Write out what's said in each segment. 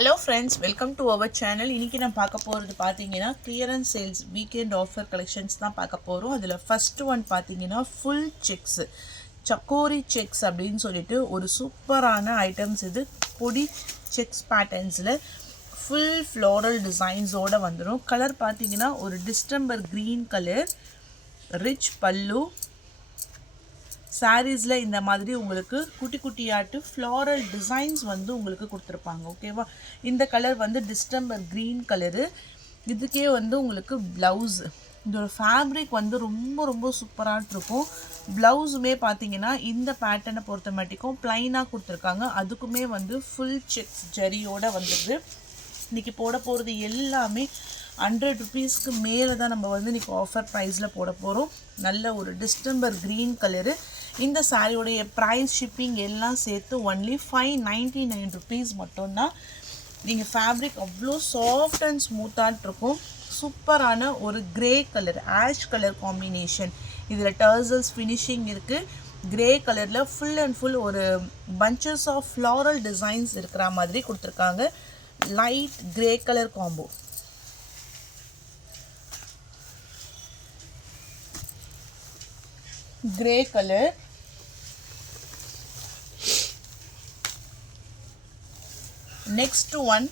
Hello friends, welcome to our channel. இன்னைக்கு நான் பார்க்க போறது பாத்தீங்கன்னா clearance sales weekend offer collections தான் பார்க்க போறோம். அதுல first one பாத்தீங்கன்னா full checks chakori checks அப்படினு சொல்லிட்டு ஒரு சூப்பரான ஐட்டம்ஸ் இது. பொடி checks patternsல full floral designs ஓட வந்துரும். கலர் பாத்தீங்கன்னா ஒரு distemper green color, rich pallu. sarees la இந்த மாதிரி உங்களுக்கு குட்டி குட்டியாட்டு floral designs வந்து உங்களுக்கு கொடுத்திருப்பாங்க. ஓகேவா? இந்த கலர் வந்து டிஸ்டம்பர் green கலர். இதுக்கே வந்து உங்களுக்கு blouse. இதோட fabric வந்து ரொம்ப சூப்பரா இருக்கும். blouseமே பாத்தீங்கன்னா இந்த பேட்டர்னை பொறுத்தமட்டிக்கும் ப்ளைனா கொடுத்திருக்காங்க. அதுக்குமே வந்து full checks ஜரியோட வந்திருக்கு. இன்னைக்கு போட போறது எல்லாமே 100 rupeesக்கு மேல தான் நம்ம வந்து இன்னைக்கு ஆஃபர் பிரைஸ்ல போட போறோம். நல்ல ஒரு டிஸ்டம்பர் green கலர். இந்த சாரியோட price shipping எல்லாம் சேர்த்து only 599 rupees மட்டும் தான். நீங்க fabric அவ்ளோ soft and smooth இருக்கும். சூப்பரான ஒரு grey color, ash color combination. இதுல tassels finishing இருக்கு. grey கலர்ல full and full ஒரு bunches of floral designs இருக்கிற மாதிரி கொடுத்திருக்காங்க. light grey color combo. grey color, next one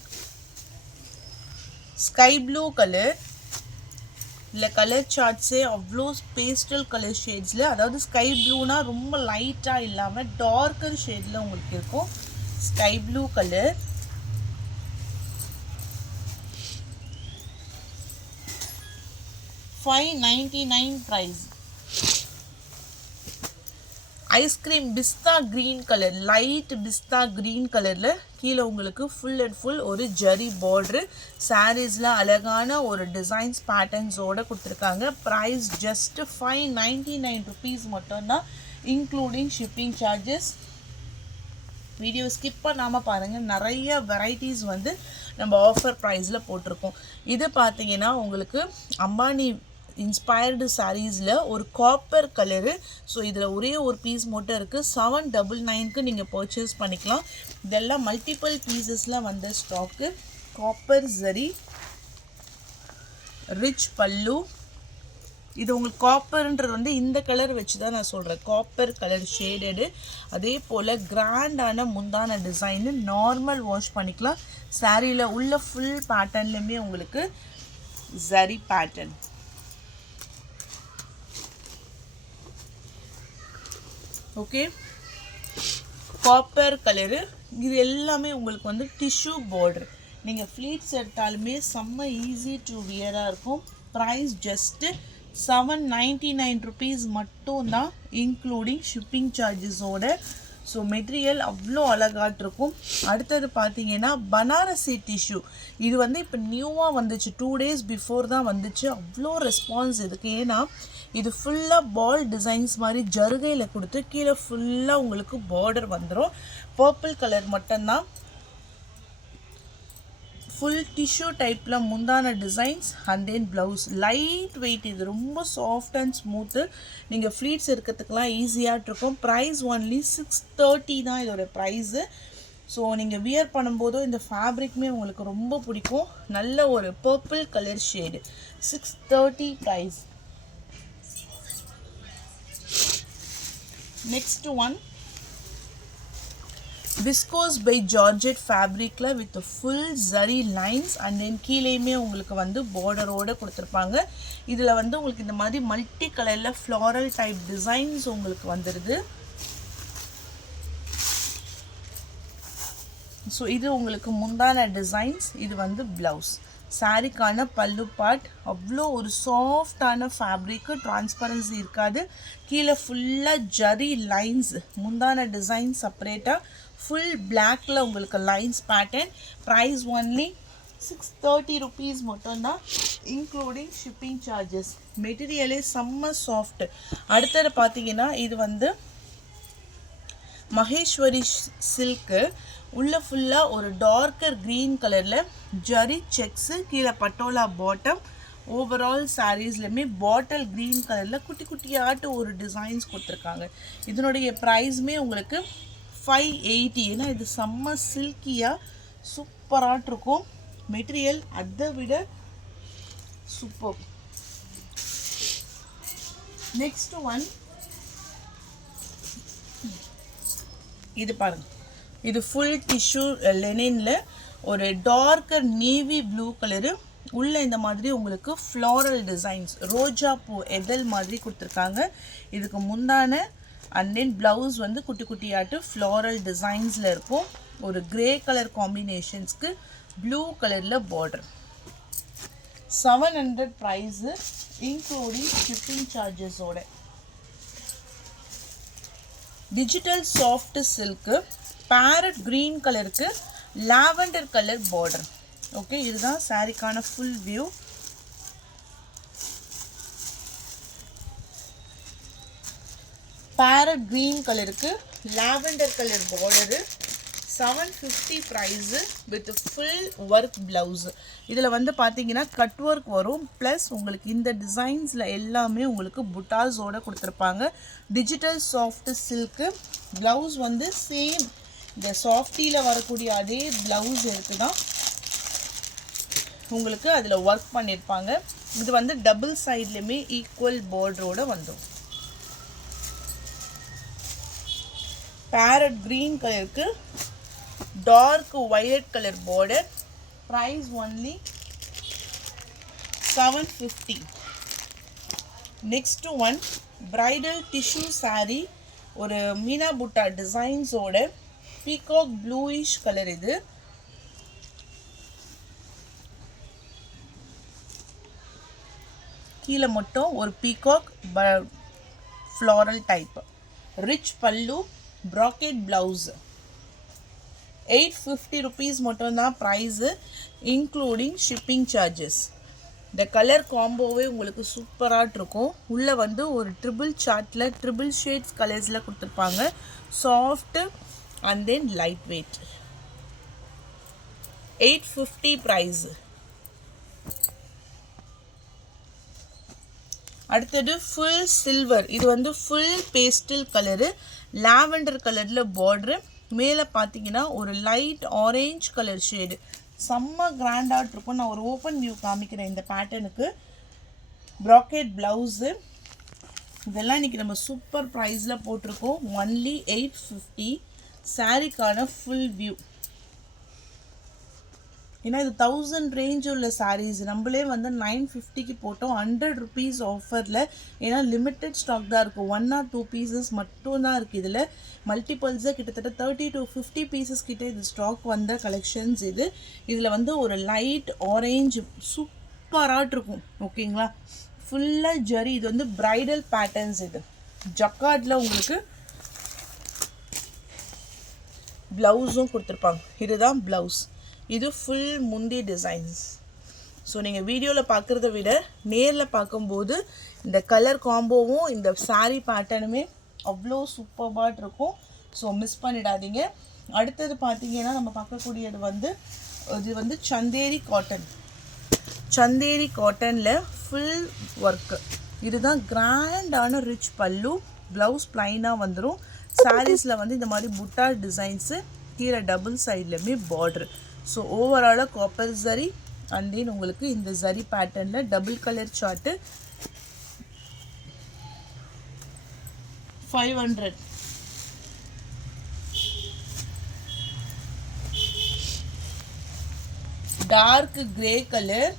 sky blue color. இல்ல கலர் சார்ட்ஸே அவ்ளோ பேஸ்டல் கலர் ஷேட்ஸ்ல, அதாவது ஸ்கை ப்ளூனா ரொம்ப லைட்டா இல்லாம டார்க்கர் ஷேட்ல உங்களுக்கு இருக்கும். Sky blue colour, $599 price. ice cream pista green color, light pista green colorல கீழ உங்களுக்கு full and full ஒரு ஜரி border. sareesல அழகான ஒரு designs patterns ஓட கொடுத்திருக்காங்க. price just 599 rupees மட்டும் தான், including shipping charges. Video skip பண்ணாம பாருங்க, நிறைய varieties வந்து நம்ம ஆஃபர் பிரைஸ்ல போட்டுருக்கோம். இது பாத்தீங்கன்னா உங்களுக்கு அம்பானி inspired sareesல ஒரு காப்பர் கலர். சோ இதுல ஒரே ஒரு பீஸ் மட்டும் இருக்கு. 799 க்கு நீங்க purchase பண்ணிக்கலாம். இதெல்லாம் மல்டிபிள் பீசஸ்ல வந்த stock. Copper zari, rich pallu. இது உங்களுக்கு காப்பர்ன்றது வந்து இந்த கலர் வச்சு தான் நான் சொல்றேன். Copper colour shaded. அதே போல கிராண்டான முந்தான டிசைன். நார்மல் வாஷ் பண்ணிக்கலாம். சாரியில உள்ள full பேட்டர்ன்லயே உங்களுக்கு zari pattern. Okay, copper colour. இது எல்லாமே உங்களுக்கு வந்து டிஷ்யூ border. நீங்க ஃப்ளீட்ஸ் எடுத்தாலுமே செம்ம ஈஸி டு வியரா இருக்கும். price just 799 rupees மட்டும் தான், including shipping charges ஓட. ஸோ மெட்டீரியல் அவ்வளோ அழகாட்டு இருக்கும். அடுத்தது பார்த்தீங்கன்னா பனாரசி டிஷ்யூ. இது வந்து இப்போ நியூவாக வந்துச்சு, 2 days before தான் வந்துச்சு. அவ்வளோ ரெஸ்பான்ஸ் இதுக்கு. ஏன்னா இது ஃபுல்லாக பால் டிசைன்ஸ் மாதிரி ஜருகையில் கொடுத்து கீழே ஃபுல்லாக உங்களுக்கு பார்டர் வந்துடும். பர்பிள் கலர் மட்டும்தான். full tissue typeல முந்தான designs and then blouse. light weight. இது ரொம்ப soft and smooth. நீங்க ஃப்ளீட்ஸ் எடுக்கிறதுக்குலாம் ஈஸியா இருக்கும். price only 630 தான் இதோட price. சோ நீங்க வியர் பண்ணும்போது இந்த ஃபேப்ரிக்மே உங்களுக்கு ரொம்ப பிடிக்கும். நல்ல ஒரு purple color shade. 630 price. next one viscose by georgette fabricல with a full zari lines and then கீழேயுமே உங்களுக்கு வந்து border ஓட கொடுத்திருப்பாங்க. இதுல வந்து உங்களுக்கு இந்த மாதிரி மல்டி கலர்ல floral type designs உங்களுக்கு வந்திருது. சோ இது உங்களுக்கு முந்தான டிசைன்ஸ். இது வந்து blouse. சாரிக்கான பல்லு பார்ட் அவ்வளோ ஒரு சாஃப்டான ஃபேப்ரிக், டிரான்ஸ்பரன்சி இருக்காது. கீழே ஃபுல்லா ஜரி லைன்ஸ். முந்தான டிசைன் செப்பரேட்டா, ஃபுல் பிளாக்ல உங்களுக்கு lines pattern. price only 630 rupees மட்டும் தான், including shipping charges. மெட்டீரியலே செம்ம சாஃப்ட். அடுத்தது பாத்தீங்கன்னா இது வந்து மகேஸ்வரி சில்க். உள்ள ஃபுல்லா ஒரு டார்க்கர் green கலர்ல ஜரி செக்ஸ், கீழ பட்டோலா பாட்டம். ஓவரால் சாரீஸ்லமே பாட்டில் green கலர்ல குட்டி குட்டியாட்டு ஒரு டிசைன்ஸ் கொடுத்திருக்காங்க. இதனுடைய பிரைஸ்மே உங்களுக்கு 580. ஏன்னா இது செம்ம சில்கியா சூப்பராக இருக்கும். மெட்டீரியல் அதை விட சூப்பர். நெக்ஸ்ட் ஒன் இது பாருங்க. இது ஃபுல் டிஷ்யூ லெனின்ல ஒரு டார்க்கர் நேவி ப்ளூ கலரு. உள்ள இந்த மாதிரி உங்களுக்கு ஃப்ளாரல் டிசைன்ஸ் ரோஜா பூ எதல் மாதிரி கொடுத்துருக்காங்க. இதுக்கு முந்தான அண்ட் தென் ப்ளவுஸ் வந்து குட்டி குட்டியாட்டு ஃப்ளாரல் டிசைன்ஸில் இருக்கும். ஒரு கிரே கலர் காம்பினேஷன்ஸ்க்கு ப்ளூ கலரில் பார்டர். 700 ப்ரைஸு இன்க்ளூடிங் ஷிப்பிங் சார்ஜஸோட. Digital soft silk parrot green கலருக்கு லாவெண்டர் கலர் பார்டர். ஓகே, இதுதான் சாரிக்கான ஃபுல் வியூ. பேரட் க்ரீன் கலருக்கு lavender colour border. 750 price with full work blouse. இதில் வந்து பார்த்தீங்கன்னா கட் ஒர்க் வரும். ப்ளஸ் உங்களுக்கு இந்த டிசைன்ஸில் எல்லாமே உங்களுக்கு புட்டாஸோடு கொடுத்துருப்பாங்க. டிஜிட்டல் சாஃப்ட் சில்க்கு ப்ளவுஸ் வந்து சேம் இந்த சாஃப்டியில் வரக்கூடிய அதே ப்ளவுஸ் எடுத்து தான் உங்களுக்கு அதில் ஒர்க் பண்ணியிருப்பாங்க. இது வந்து டபுள் சைட்லேயுமே ஈக்குவல் பார்டரோடு வந்துடும். பேரட் க்ரீன் கலருக்கு dark violet colour border. Price only 750. Next one bridal tissue sari. ஒரு மீனா புட்டா டிசைன்ஸோட பீகாக் ப்ளூயிஷ் கலர். இது கீழே மட்டும் ஒரு பீகாக் ஃப்ளாரல் டைப். ரிச் பல்லு, ப்ராக்கெட் ப்ளவுஸ். 850 ருபீஸ் மட்டும்தான் ப்ரைஸு இன்க்ளூடிங் ஷிப்பிங் சார்ஜஸ். இந்த கலர் காம்போவே உங்களுக்கு சூப்பராக இருக்கும். உள்ளே வந்து ஒரு ட்ரிபிள் சார்ட்டில் ட்ரிபிள் ஷேட்ஸ் கலர்ஸில் கொடுத்துருப்பாங்க. Soft and then light weight. 850 price. அடுத்தது ஃபுல் சில்வர். இது வந்து ஃபுல் பேஸ்டல் கலரு, லாவெண்டர் கலரில் பார்ட்ரு. மேலே பார்த்தீங்கன்னா ஒரு லைட் ஆரேஞ்ச் கலர் ஷேடு. செம்ம கிராண்டாக இருக்கும். நான் ஒரு ஓப்பன் வியூ காமிக்கிறேன் இந்த பேட்டர்னுக்கு. Bracket blouse. இதெல்லாம் இன்றைக்கி நம்ம சூப்பர் ப்ரைஸில் போட்டிருக்கோம். ஒன்லி 850. சாரீக்கான ஃபுல் வியூ. ஏன்னா இது 1000 ரேஞ்ச் உள்ள சாரீஸ் நம்மளே வந்து 950க்கு போட்டோம். 100 ருபீஸ் ஆஃபரில். ஏன்னா லிமிட்டட் ஸ்டாக் தான் இருக்கும். 1 or 2 பீசஸ் மட்டும் தான் இருக்குது. இதில் மல்டிபிள்ஸாக கிட்டத்தட்ட 30 to 50 பீசஸ் கிட்டே இது ஸ்டாக் வந்த கலெக்ஷன்ஸ் இது. இதில் வந்து ஒரு லைட் ஆரேஞ்ச் சூப்பராக இருக்கும். ஓகேங்களா, ஃபுல்லாக ஜரி. இது வந்து பிரைடல் பேட்டர்ன்ஸ். இது ஜக்கார்டில் உங்களுக்கு ப்ளவுஸும் கொடுத்துருப்பாங்க. இதுதான் ப்ளவுஸ். இது ஃபுல் முந்தி டிசைன்ஸ். ஸோ நீங்கள் வீடியோவில் பார்க்குறத விட நேரில் பார்க்கும்போது இந்த கலர் காம்போவும் இந்த சாரீ பேட்டர்னுமே அவ்வளோ சூப்பராக இருக்கும். ஸோ மிஸ் பண்ணிடாதீங்க. அடுத்தது பார்த்தீங்கன்னா நம்ம பார்க்கக்கூடியது வந்து இது வந்து சந்தேரி காட்டன். சந்தேரி காட்டனில் ஃபுல் ஒர்க்கு. இதுதான் கிராண்டான ரிச் பல்லு. ப்ளவுஸ் ப்ளைனாக வந்துடும். சாரீஸில் வந்து இந்த மாதிரி புட்டா டிசைன்ஸு, கீழே டபுள் சைட்லேயுமே பார்ட்ரு. ஸோ ஓவராலாக காப்பர் ஜரி அண்ட் தென் உங்களுக்கு இந்த ஜரி பேட்டர்னில் double colour chart. 500. Dark grey colour,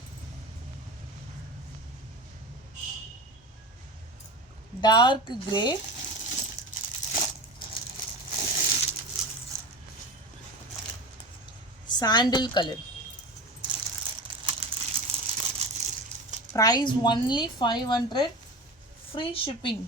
dark grey, sandal color. Price only 500. Free shipping.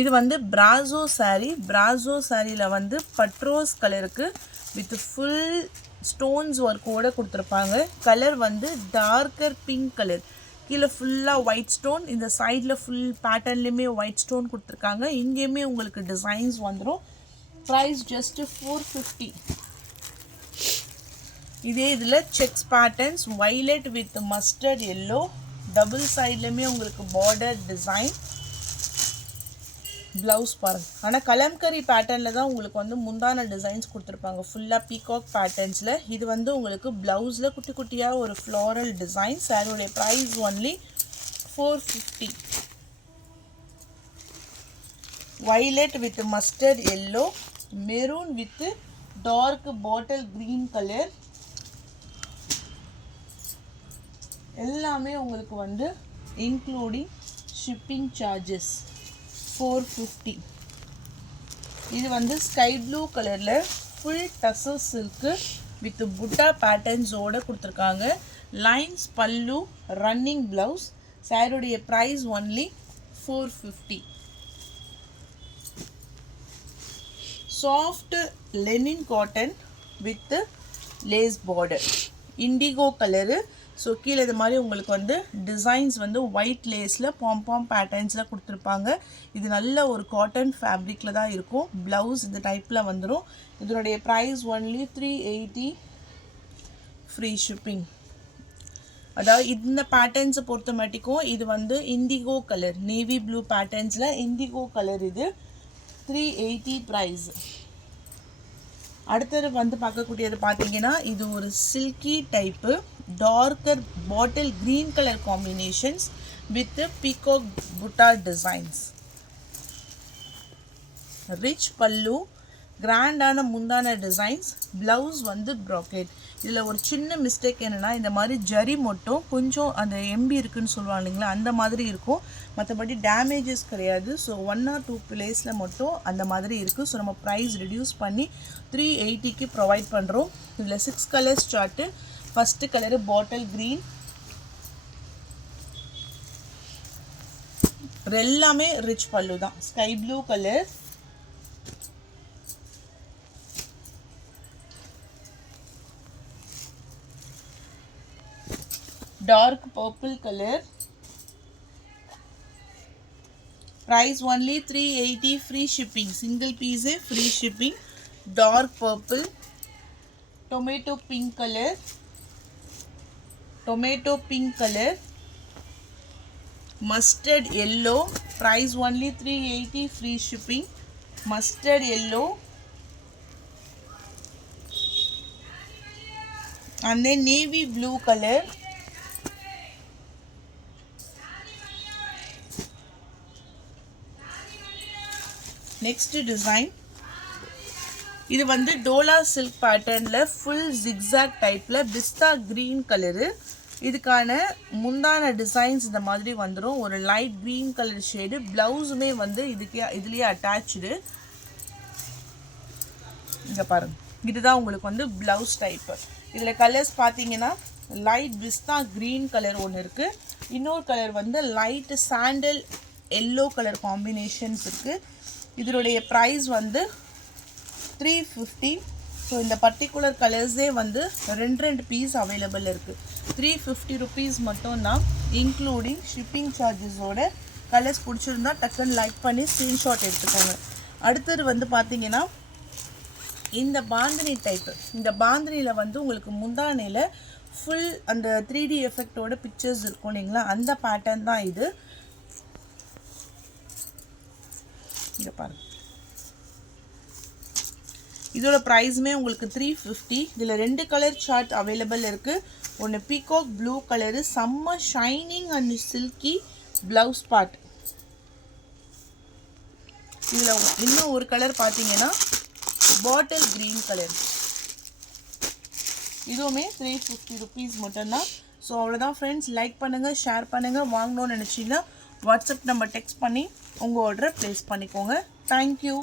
இது வந்து பிராசோ saree. பிராசோ சாரியில் வந்து பட்ரோஸ் கலருக்கு வித் ஃபுல் ஸ்டோன்ஸ் ஒர்க்கோடு கொடுத்துருப்பாங்க. கலர் வந்து டார்க்கர் பிங்க் கலர். கீழே ஃபுல்லாக ஒயிட் ஸ்டோன். இந்த சைடில் ஃபுல் பேட்டர்ன்லேயுமே ஒயிட் ஸ்டோன் கொடுத்துருக்காங்க. இங்கேயுமே உங்களுக்கு டிசைன்ஸ் வந்துடும். Price just 450. இதே இதில் checks patterns violet with mustard yellow. Double சைட்லேயுமே உங்களுக்கு பார்டர் டிசைன். ப்ளவுஸ் பாருங்கள். ஆனால் கலம்கரி பேட்டர்னில் தான் உங்களுக்கு வந்து முந்தான டிசைன்ஸ் கொடுத்துருப்பாங்க ஃபுல்லாக பீகாக் பேட்டர்ன்ஸில். இது வந்து உங்களுக்கு ப்ளவுஸில் குட்டி குட்டியாக ஒரு ஃப்ளாரல் டிசைன்ஸ். அதோடைய price only 450. violet with mustard yellow, maroon with dark bottle green color. எல்லாமே உங்களுக்கு வந்து including shipping charges 450. இது வந்து ஸ்கை ப்ளூ கலரில் full tussar silk with butta பேட்டர்ன்ஸோடு கொடுத்துருக்காங்க. Lines pallu, running blouse. சாரியுடைய price only 450. Soft linen cotton with lace border, indigo colour. So கீழே இது மாதிரி உங்களுக்கு வந்து டிசைன்ஸ் வந்து ஒயிட் லேஸில் பாம் பேட்டர்ன்ஸில் கொடுத்துருப்பாங்க. இது நல்ல ஒரு காட்டன் ஃபேப்ரிக்கில் தான் இருக்கும். ப்ளவுஸ் இந்த டைப்பில் வந்துடும். இதனுடைய ப்ரைஸ் ஒன்லி 380 ஃப்ரீ ஷிப்பிங். அதாவது இந்த பேட்டர்ன்ஸை பொறுத்த மாட்டிக்கும் இது வந்து இண்டிகோ கலர், நேவி ப்ளூ பேட்டர்ன்ஸில் இண்டிகோ கலர். இது 380 ப்ரைஸ். அடுத்தது வந்து பார்க்கக்கூடியது பார்த்தீங்கன்னா இது ஒரு silky type darker bottle green colour combinations with peacock butta designs. Rich pallu, கிராண்டான முந்தான டிசைன்ஸ். ப்ளவுஸ் வந்து ப்ராக்கெட். இதில் ஒரு சின்ன மிஸ்டேக் என்னென்னா இந்த மாதிரி ஜரி மட்டும் கொஞ்சம் அந்த எம்பி இருக்குதுன்னு சொல்லுவாங்க இல்லைங்களா, அந்த மாதிரி இருக்கும். மற்றபடி டேமேஜஸ் கிடையாது. ஸோ 1 or 2 பிளேஸில் மட்டும் அந்த மாதிரி இருக்குது. ஸோ நம்ம ப்ரைஸ் ரெடியூஸ் பண்ணி 380க்கு ப்ரொவைட் பண்ணுறோம். இதில் 6 colours chart. First colour bottle green. எல்லாமே ரிச் பல்லு தான். Sky blue colour, dark purple colour. price only 380 free shipping, single piece free shipping. Dark purple, tomato pink color, mustard yellow. Price only 380 free shipping. Mustard yellow, and then navy blue color. Next design, இது வந்து Dola silk பேட்டர்னில் full zigzag டைப்பில் பிஸ்தா green colour. இதுக்கான முந்தான designs இந்த மாதிரி வந்துடும். ஒரு லைட் க்ரீன் கலர் ஷேடு. ப்ளவுஸுமே வந்து இதுலேயே அட்டாச்சு. இங்கே பாருங்கள், இதுதான் உங்களுக்கு வந்து ப்ளவுஸ் டைப்பு. இதில் கலர்ஸ் பார்த்தீங்கன்னா லைட் பிஸ்தா க்ரீன் கலர் ஒன்று இருக்குது. இன்னொரு கலர் வந்து light sandal yellow colour combinations இருக்குது. இதனுடைய ப்ரைஸ் வந்து 350. ஸோ இந்த பர்டிகுலர் கலர்ஸே வந்து ரெண்டு பீஸ் அவைலபிள் இருக்குது. 350 ருபீஸ் மட்டும்தான், இன்க்ளூடிங் ஷிப்பிங் சார்ஜஸோட. கலர்ஸ் பிடிச்சிருந்தா டக்குன்னு லைக் பண்ணி ஸ்க்ரீன்ஷாட் எடுத்துக்கோங்க. அடுத்தது வந்து பார்த்தீங்கன்னா இந்த பாந்தினி டைப்பு. இந்த பாந்தினியில் வந்து உங்களுக்கு முந்தானையில் ஃபுல் அந்த 3D எஃபெக்டோட பிக்சர்ஸ் இருக்கும் இல்லைங்களா, அந்த பேட்டர்ன் தான் இது. இங்கே பாருங்கள், இதோட ப்ரைஸுமே உங்களுக்கு 350. இதில் 2 கலர் சார்ட் அவைலபிள் இருக்குது. ஒன்று பீகாக் ப்ளூ கலரு, செம்ம shining and silky blouse part. இதில் இன்னும் ஒரு கலர் பார்த்தீங்கன்னா பாட்டில் க்ரீன் கலர். இதுவுமே 350 ருபீஸ் மட்டும்தான். ஸோ அவ்வளோதான் ஃப்ரெண்ட்ஸ். லைக் பண்ணுங்கள், ஷேர் பண்ணுங்கள். வாங்கணும்னு நினச்சிங்கன்னா வாட்ஸ்அப் நம்பர் டெக்ஸ்ட் பண்ணி உங்கள் ஆர்டரை ப்ளேஸ் பண்ணிக்கோங்க. தேங்க்யூ.